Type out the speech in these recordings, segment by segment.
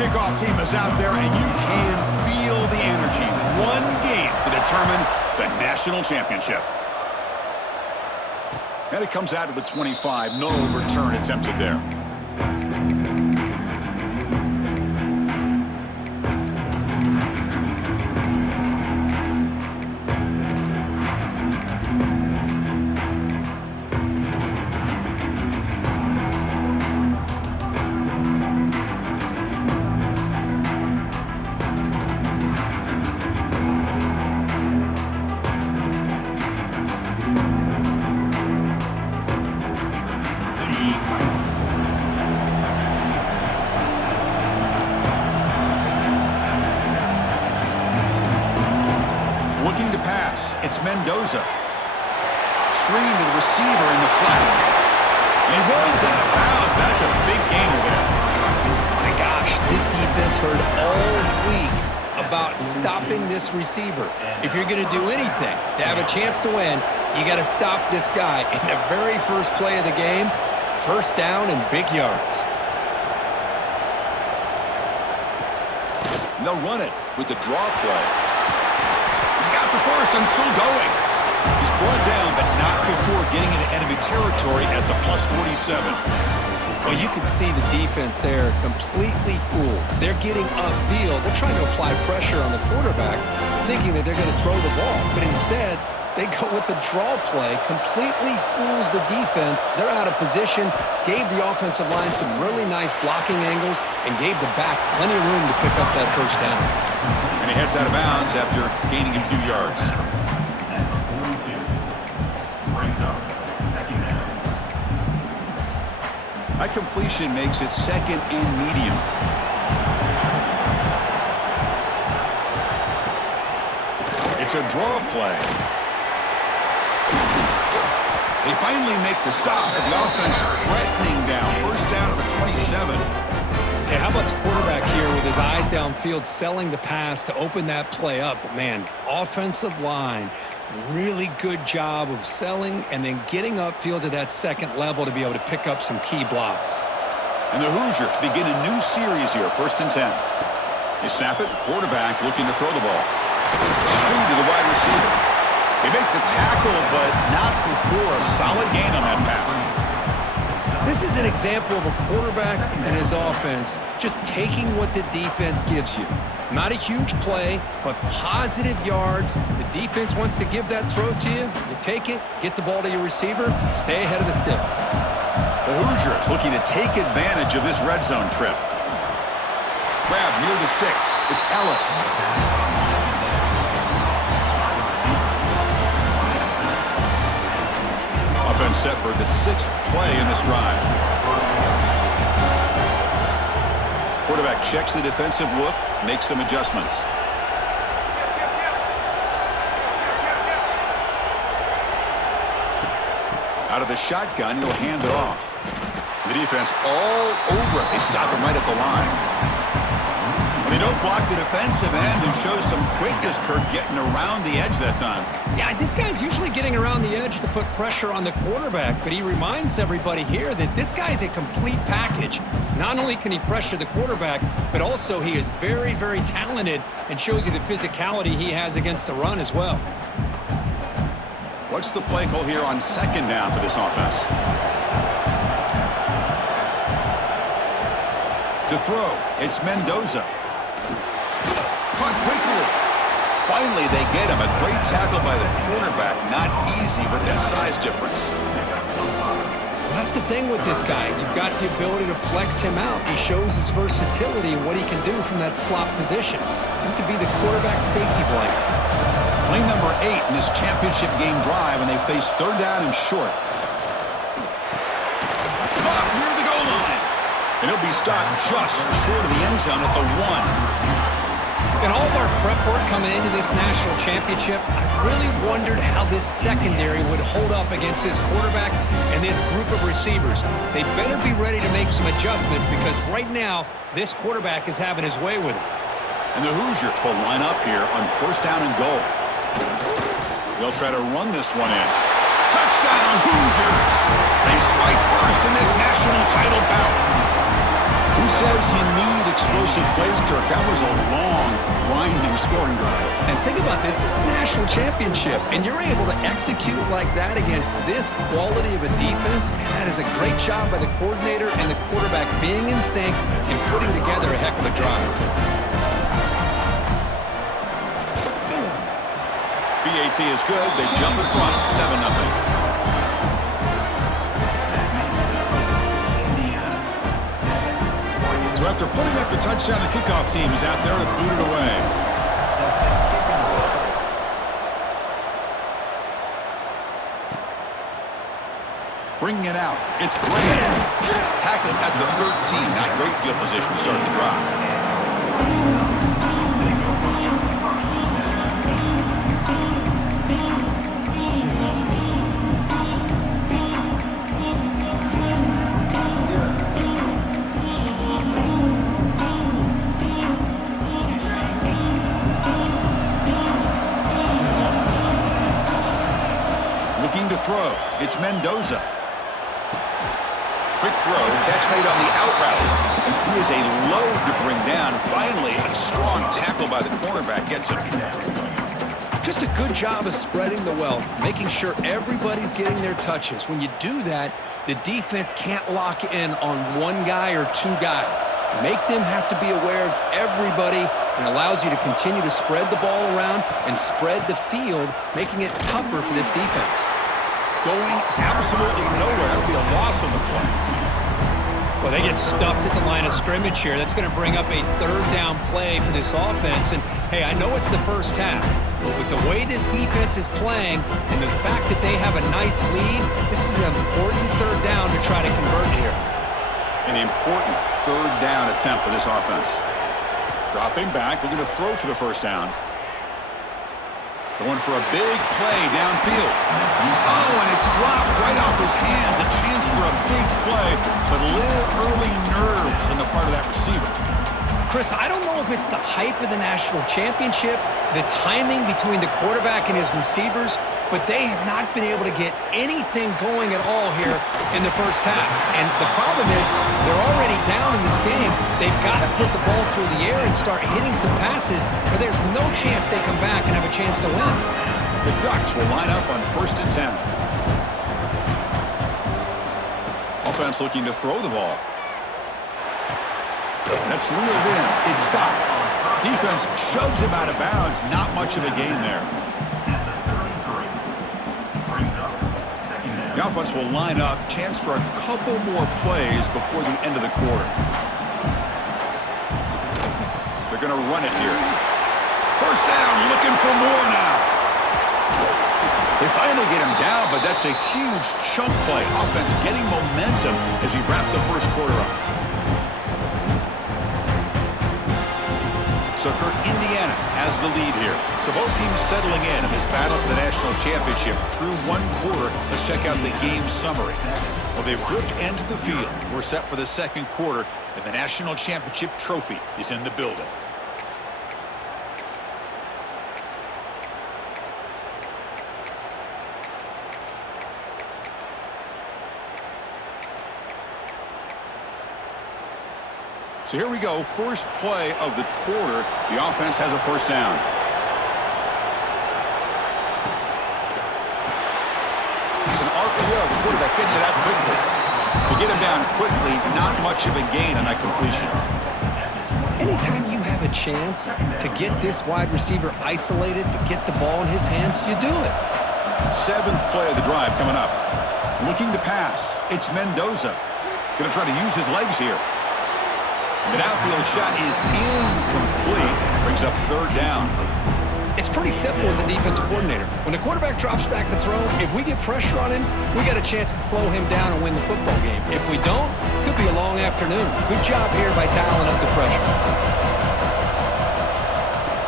kickoff team is out there, and you can feel the energy. One game to determine the national championship. And it comes out to the 25. No return attempted there. Looking to pass, it's Mendoza. Screen to the receiver in the flat. And he runs out of bounds. That's a big gainer there. My gosh, this defense heard all week about stopping this receiver. If you're going to do anything to have a chance to win, you got to stop this guy. In the very first play of the game, first down and big yards. And they'll run it with the draw play. He's got the first and still going. He's brought down, but not before getting into enemy territory at the plus 47. Well, you can see the defense there completely fooled. They're getting upfield. They're trying to apply pressure on the quarterback, thinking that they're going to throw the ball. But instead, they go with the draw play, completely fools the defense. They're out of position, gave the offensive line some really nice blocking angles, and gave the back plenty of room to pick up that first down. And he heads out of bounds after gaining a few yards. That completion makes it second and medium. It's a draw play. They finally make the stop, but the offense threatening down. First down to the 27. Hey, how about the quarterback here with his eyes downfield, selling the pass to open that play up? But man, offensive line, really good job of selling and then getting upfield to that second level to be able to pick up some key blocks. And the Hoosiers begin a new series here, 1st and 10. They snap it, quarterback looking to throw the ball. Screen to the wide receiver. They make the tackle, but not before a solid gain on that pass. This is an example of a quarterback and his offense just taking what the defense gives you. Not a huge play, but positive yards. The defense wants to give that throw to you. You take it, get the ball to your receiver, stay ahead of the sticks. The Hoosiers looking to take advantage of this red zone trip. Grab near the sticks. It's Ellis. Offense set for the 6th play in this drive. Quarterback checks the defensive look, makes some adjustments. Out of the shotgun, he'll hand it off. The defense all over it. They stop him right at the line. They don't block the defensive end and show some quickness, Kirk, getting around the edge that time. Yeah, this guy's usually getting around the edge to put pressure on the quarterback, but he reminds everybody here that this guy's a complete package. Not only can he pressure the quarterback, but also he is very, very talented and shows you the physicality he has against the run as well. What's the play call here on 2nd down for this offense? To throw, it's Mendoza. Caught quickly. Finally, they get him. A great tackle by the quarterback. Not easy with that size difference. Well, that's the thing with this guy. You've got the ability to flex him out. He shows his versatility and what he can do from that slot position. He could be the quarterback safety blanket. Play number 8 in this championship game drive, and they face 3rd down and short. Caught near the goal line. And he'll be stopped just short of the end zone at the 1. In all of our prep work coming into this national championship, I really wondered how this secondary would hold up against this quarterback and this group of receivers. They better be ready to make some adjustments because right now, this quarterback is having his way with it. And the Hoosiers will line up here on 1st down and goal. They'll try to run this one in. Touchdown, Hoosiers! They strike first in this national title bout. Who's says you need explosive plays, Kirk. That was a long, grinding scoring drive. And think about this. This is a national championship, and you're able to execute like that against this quality of a defense. Man, that is a great job by the coordinator and the quarterback being in sync and putting together a heck of a drive. BAT is good. They jump in front, 7-0. So after putting up the touchdown, the kickoff team is out there to boot it away. Bringing it out. It's Brand. Tackled at the 13. Not great field position to start the drive. To throw. It's Mendoza. Quick throw. Catch made on the out route. He is a load to bring down. Finally, a strong tackle by the cornerback gets him. Just a good job of spreading the wealth, making sure everybody's getting their touches. When you do that, the defense can't lock in on one guy or two guys. Make them have to be aware of everybody, and allows you to continue to spread the ball around and spread the field, making it tougher for this defense. Going absolutely nowhere. That would be a loss on the play. Well, they get stuffed at the line of scrimmage here. That's going to bring up a third down play for this offense. And, hey, I know it's the first half, but with the way this defense is playing and the fact that they have a nice lead, this is an important third down to try to convert here. An important third down attempt for this offense. Dropping back, looking to throw for the first down. Going for a big play downfield. Oh, and it's dropped right off his hands. A chance for a big play, but a little early nerves on the part of that receiver. Chris, I don't know if it's the hype of the national championship, the timing between the quarterback and his receivers, but they have not been able to get anything going at all here in the first half. And the problem is they're already down in this game. They've got to put the ball through the air and start hitting some passes, or there's no chance they come back and have a chance to win. The Ducks will line up on 1st and 10. Offense looking to throw the ball. That's reeled in. It's Scott. Defense shoves him out of bounds. Not much of a gain there. The offense will line up. Chance for a couple more plays before the end of the quarter. They're going to run it here. First down, looking for more now. They finally get him down, but that's a huge chunk play. Offense getting momentum as we wrap the first quarter up. So Kirk, Indiana has the lead here. So both teams settling in this battle for the national championship through one quarter. Let's check out the game summary. Well, they've flipped into the field. We're set for the second quarter, and the national championship trophy is in the building. So here we go, first play of the quarter. The offense has a first down. It's an RPO. The quarterback gets it out quickly. To get him down quickly, not much of a gain on that completion. Anytime you have a chance to get this wide receiver isolated, to get the ball in his hands, you do it. 7th play of the drive coming up. Looking to pass. It's Mendoza. Going to try to use his legs here. The outfield shot is incomplete. Brings up third down. It's pretty simple as a defensive coordinator. When the quarterback drops back to throw, if we get pressure on him, we got a chance to slow him down and win the football game. If we don't, it could be a long afternoon. Good job here by dialing up the pressure.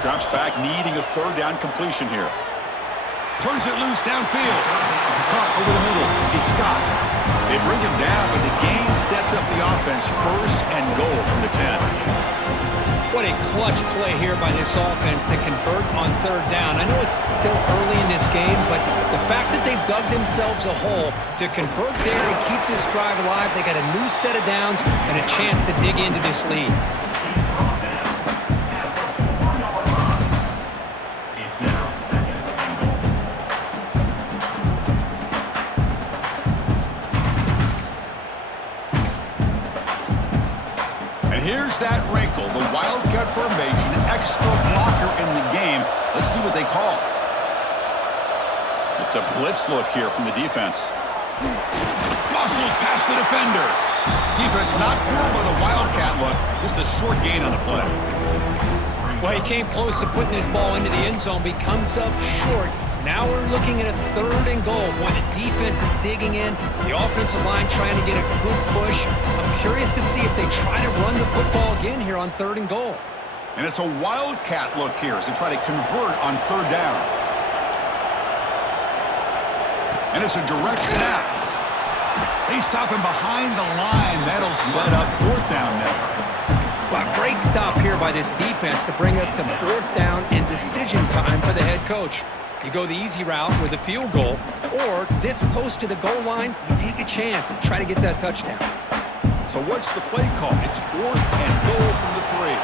Drops back, needing a third down completion here. Turns it loose downfield. Caught over the middle. It's Scott. They bring him down, but the game sets up the offense 1st and goal from the 10. What a clutch play here by this offense to convert on third down. I know it's still early in this game, but the fact that they've dug themselves a hole to convert there and keep this drive alive, they got a new set of downs and a chance to dig into this lead. Here's that wrinkle, the Wildcat formation, extra blocker in the game. Let's see what they call. It's a blitz look here from the defense. Muscles past the defender. Defense not fooled by the Wildcat look. Just a short gain on the play. Well, he came close to putting this ball into the end zone, but he comes up short. Now we're looking at a 3rd and goal. Boy, the defense is digging in. The offensive line trying to get a good push. I'm curious to see if they try to run the football again here on 3rd and goal. And it's a Wildcat look here as they try to convert on 3rd down. And it's a direct snap. They stop him behind the line. That'll set up 4th down now. Well, great stop here by this defense to bring us to 4th down and decision time for the head coach. You go the easy route with a field goal, or this close to the goal line, you take a chance to try to get that touchdown. So what's the play call? It's 4th and goal from the 3.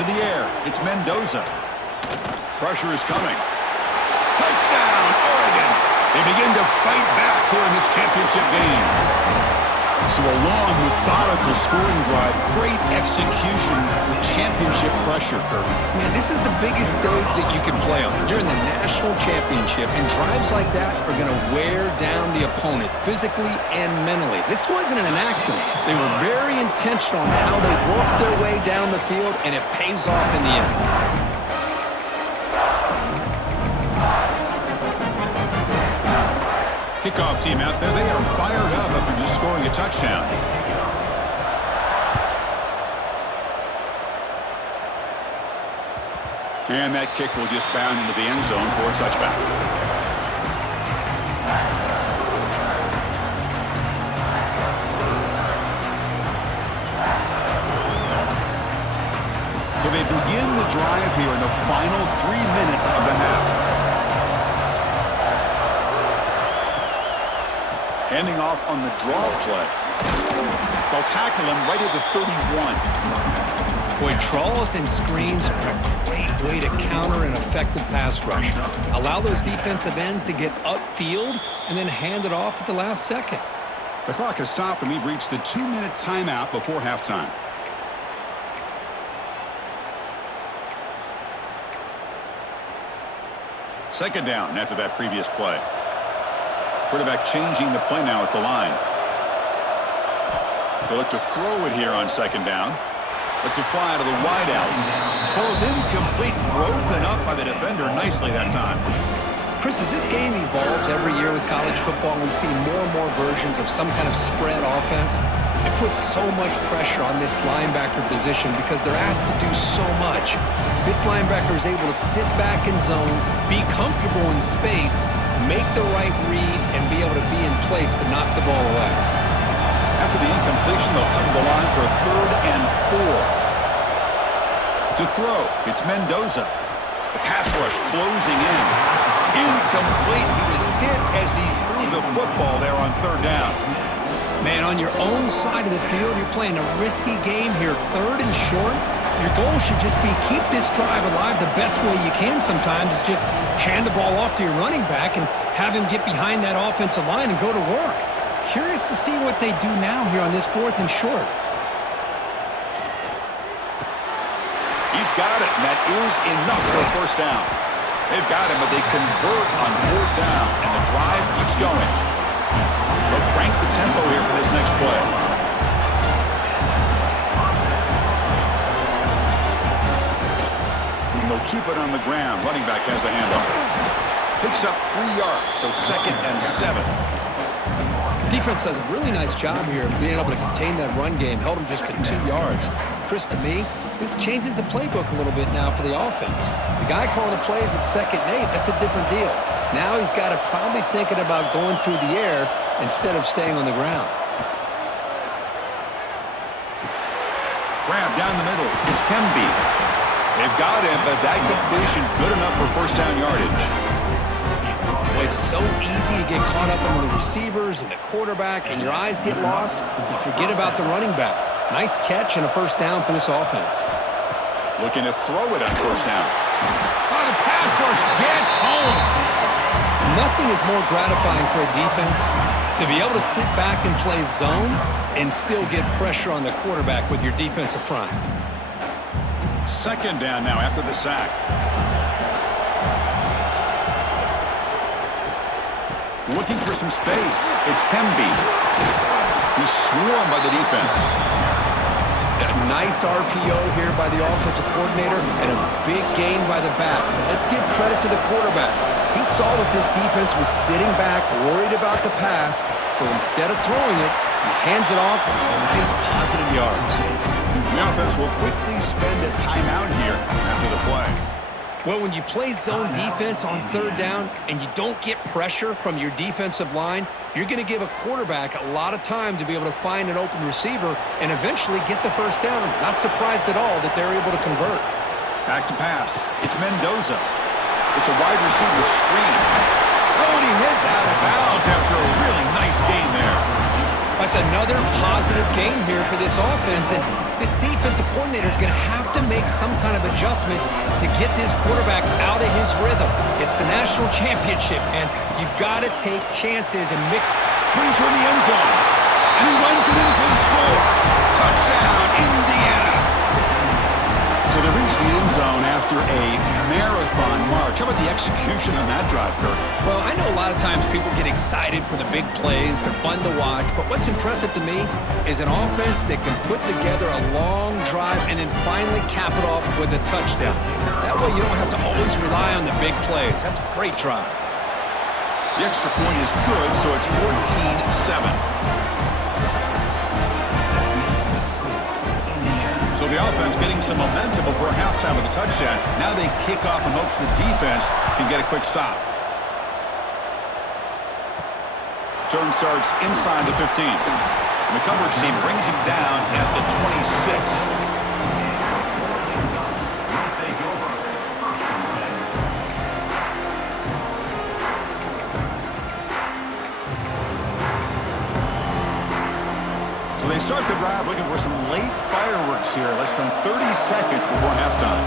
To the air, it's Mendoza. Pressure is coming. Touchdown, Oregon! They begin to fight back here in this championship game. So a long, methodical scoring drive, great execution with championship pressure, Kirk. Man, this is the biggest stage that you can play on. You're in the national championship, and drives like that are going to wear down the opponent physically and mentally. This wasn't an accident. They were very intentional on how they worked their way down the field, and it pays off in the end. Kickoff team out there, they are fired up after just scoring a touchdown. And that kick will just bound into the end zone for a touchback. So they begin the drive here in the final 3 minutes of the half. Handing off on the draw play. They'll tackle him right at the 31. Boy, draws and screens are a great way to counter an effective pass rush. Allow those defensive ends to get upfield and then hand it off at the last second. The clock has stopped and we've reached the 2-minute timeout before halftime. Second down after that previous play. Quarterback changing the play now at the line. They look to throw it here on 2nd down. Lets it fly to the wideout. Falls incomplete, broken up by the defender nicely that time. Chris, as this game evolves every year with college football, we see more and more versions of some kind of spread offense. It puts so much pressure on this linebacker position because they're asked to do so much. This linebacker is able to sit back in zone, be comfortable in space, make the right read, and be able to be in place to knock the ball away. After the incompletion, they'll come to the line for a 3rd and 4. To throw, it's Mendoza. The pass rush closing in. Incomplete. He was hit as he threw the football there on 3rd down. Man, on your own side of the field, you're playing a risky game here, 3rd and short. Your goal should just be keep this drive alive the best way you can sometimes is just hand the ball off to your running back and have him get behind that offensive line and go to work. Curious to see what they do now here on this 4th and short. He's got it, and that is enough for a 1st down. They've got him, but they convert on 4th down, and the drive keeps going. They'll crank the tempo here for this next play. And they'll keep it on the ground. Running back has the handoff. Picks up 3 yards, so 2nd and 7. Defense does a really nice job here of being able to contain that run game. Held him just to 2 yards. Chris, to me, this changes the playbook a little bit now for the offense. The guy calling the plays at 2nd and 8, that's a different deal. Now he's got to probably thinking about going through the air instead of staying on the ground. Grab down the middle. It's Pemby. They've got him, but that completion good enough for first down yardage. It's so easy to get caught up on the receivers and the quarterback, and your eyes get lost. You forget about the running back. Nice catch and a first down for this offense. Looking to throw it on first down. Oh, the pass rush gets home. Nothing is more gratifying for a defense to be able to sit back and play zone and still get pressure on the quarterback with your defensive front. Second down now after the sack. Looking for some space. It's Pemby. He's swarmed by the defense. A nice RPO here by the offensive coordinator and a big gain by the back. Let's give credit to the quarterback. He saw that this defense was sitting back, worried about the pass, so instead of throwing it, he hands it off and some nice positive yards. The offense will quickly spend a timeout here after the play. Well, when you play zone defense on 3rd down and you don't get pressure from your defensive line, you're going to give a quarterback a lot of time to be able to find an open receiver and eventually get the first down. Not surprised at all that they're able to convert. Back to pass. It's Mendoza. It's a wide receiver screen. Oh, and he heads out of bounds after a really nice gain there. That's another positive game here for this offense, and this defensive coordinator is going to have to make some kind of adjustments to get this quarterback out of his rhythm. It's the national championship, man. You've got to take chances and mix. Bring toward the end zone, and he runs it in for the score. Touchdown, Indiana. So they reach the end zone after a marathon march. How about the execution on that drive, Kirk? Well, I know a lot of times people get excited for the big plays. They're fun to watch. But what's impressive to me is an offense that can put together a long drive and then finally cap it off with a touchdown. That way you don't have to always rely on the big plays. That's a great drive. The extra point is good, so it's 14-7. So the offense getting some momentum before halftime with a touchdown. Now they kick off in hopes the defense can get a quick stop. Turn starts inside the 15. And the coverage team brings him down at the 26. So they start the drive looking for some late fireworks here, less than 30 seconds before halftime.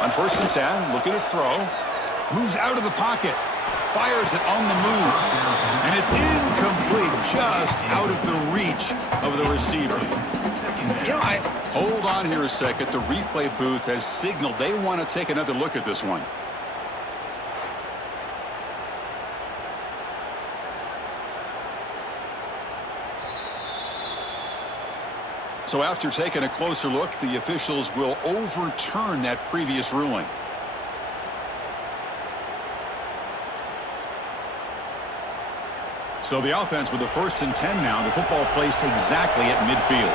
On 1st and 10, looking to throw. Moves out of the pocket. Fires it on the move. And it's incomplete, just out of the reach of the receiver. You know, Hold on here a second. The replay booth has signaled they want to take another look at this one. So after taking a closer look, the officials will overturn that previous ruling. So the offense with the 1st and 10 now, the football placed exactly at midfield.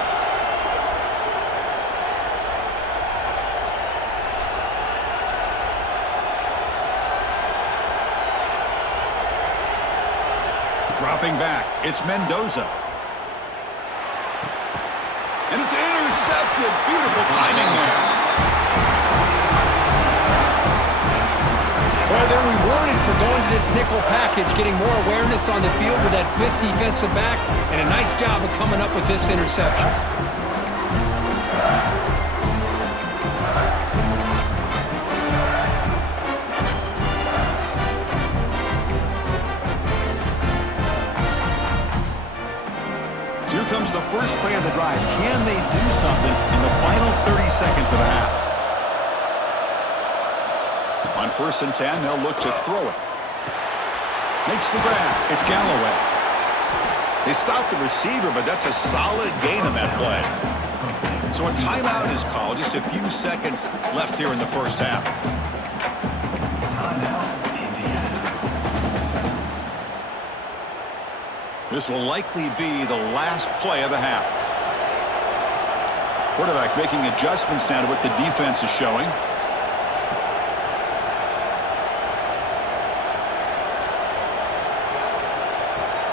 Dropping back, it's Mendoza. And it's intercepted. Beautiful timing there. Well, they're rewarded for going to this nickel package, getting more awareness on the field with that 5th defensive back, and a nice job of coming up with this interception. Here comes the first play of the drive. Can they do something in the final 30 seconds of the half? On 1st and 10, they'll look to throw it. Makes the grab. It's Galloway. They stop the receiver, but that's a solid gain on that play. So a timeout is called. Just a few seconds left here in the first half. This will likely be the last play of the half. Quarterback making adjustments now to what the defense is showing.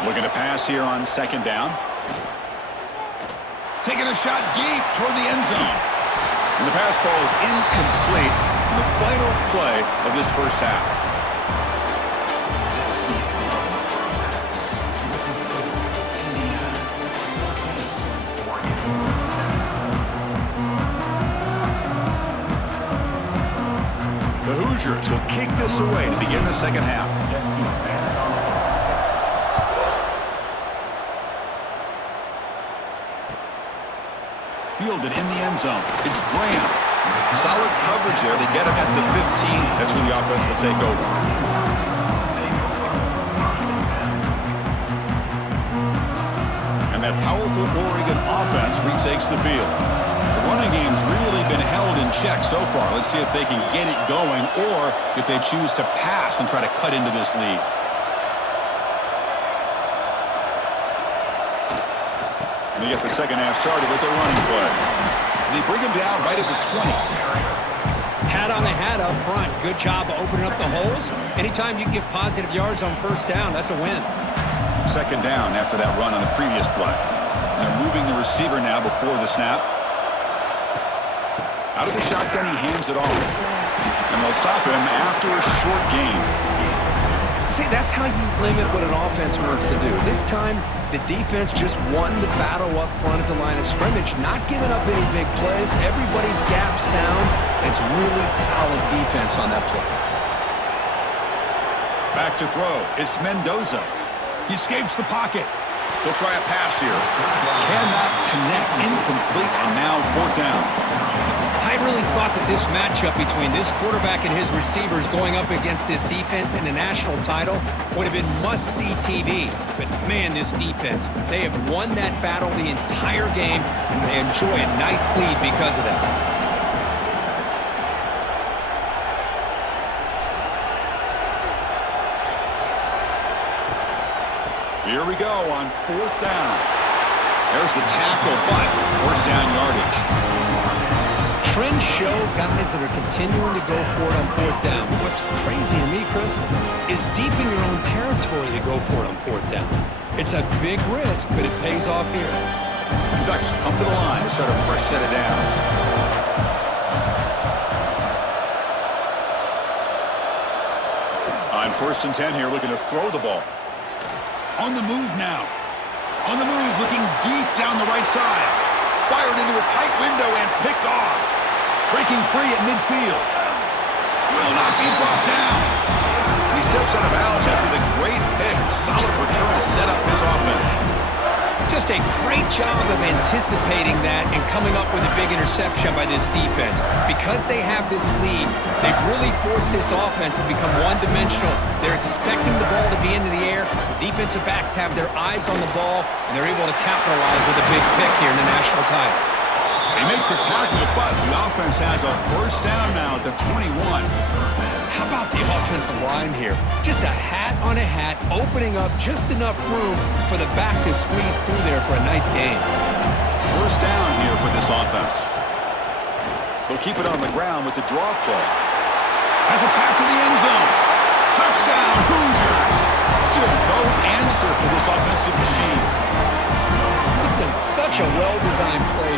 Looking to pass here on second down. Taking a shot deep toward the end zone. And the pass falls incomplete in the final play of this first half. The Hoosiers will kick this away to begin the second half. Fielded in the end zone. It's Graham. Solid coverage there. They get him at the 15. That's where the offense will take over. And that powerful Oregon offense retakes the field. The running game's really been held in check so far. Let's see if they can get it going or if they choose to pass and try to cut into this lead. And they get the second half started with their running play. They bring him down right at the 20. Hat on a hat up front. Good job of opening up the holes. Anytime you can get positive yards on first down, that's a win. Second down after that run on the previous play. And they're moving the receiver now before the snap. Out of the shotgun, he hands it off. And they'll stop him after a short gain. See, that's how you limit what an offense wants to do. This time, the defense just won the battle up front at the line of scrimmage, not giving up any big plays. Everybody's gap sound. It's really solid defense on that play. Back to throw. It's Mendoza. He escapes the pocket. They'll try a pass here. Cannot connect. Incomplete, and now fourth down. I really thought that this matchup between this quarterback and his receivers going up against this defense in the national title would have been must-see TV. But, man, this defense, they have won that battle the entire game, and they enjoy a nice lead because of that. Here we go on fourth down. There's the tackle, but first down yardage. Trends show guys that are continuing to go for it on fourth down. What's crazy to me, Chris, is deep in your own territory to go for it on fourth down. It's a big risk, but it pays off here. The Ducks come to the line to start a fresh set of downs. On first and 10 here, looking to throw the ball. On the move now. On the move, looking deep down the right side. Fired into a tight window and picked off. Breaking free at midfield. Will not be brought down. And he steps out of bounds after the great pick. Solid return to set up his offense. Just a great job of anticipating that and coming up with a big interception by this defense. Because they have this lead, they've really forced this offense to become one-dimensional. They're expecting the ball to be into the air. The defensive backs have their eyes on the ball, and they're able to capitalize with a big pick here in the national title. They make the tackle, but the offense has a first down now at the 21. How about the offensive line here? Just a hat on a hat, opening up just enough room for the back to squeeze through there for a nice gain. First down here for this offense. They'll keep it on the ground with the draw play. Has it back to the end zone. Touchdown, Hoosiers. Still no answer for this offensive machine. This is such a well-designed play